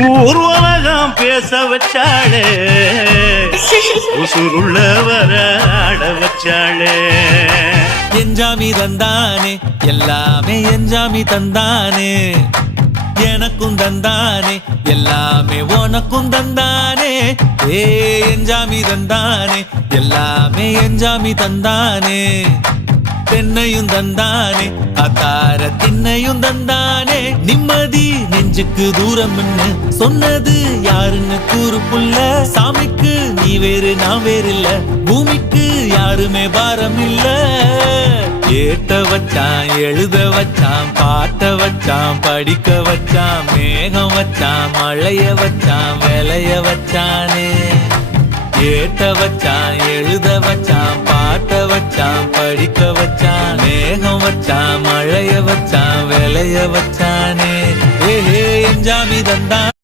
ஊர்வலகம் பேச வச்சாளே உசுருள்ள வர ஆட வச்சாளே என்ஜாமி தந்தானே எல்லாமே என்ஜாமி தந்தானே எனக்கும் தந்தானே எல்லாமே உனக்கும் தந்தானே ஏ என்ஜாமி தந்தானே எல்லாமே என்ஜாமி தந்தானே தென்னையும் தந்தானே அத்தார திண்ணையும் தந்தானே நிம்மதி நெஞ்சுக்கு தூரம் சொன்னது யாருன்னு கூறு புள்ள சாமிக்கு நீ வேறு நான் வேறு இல்ல பூமிக்கு யாருமே பாரம் இல்ல ஏட்ட வச்சான் எழுத வச்சான் பாட்ட வச்சான் படிக்க வச்சான் மேகம் வச்சான் மழைய வச்சான் விளைய வச்சானே ஏட்ட வச்சான் எழுத வச்சான் பாட்ட வச்சான் படிக்க வச்சான் மேகம் வச்சான் மழைய வச்சான் விளைய வச்சானே ஏ என்ஜாமி தந்தான்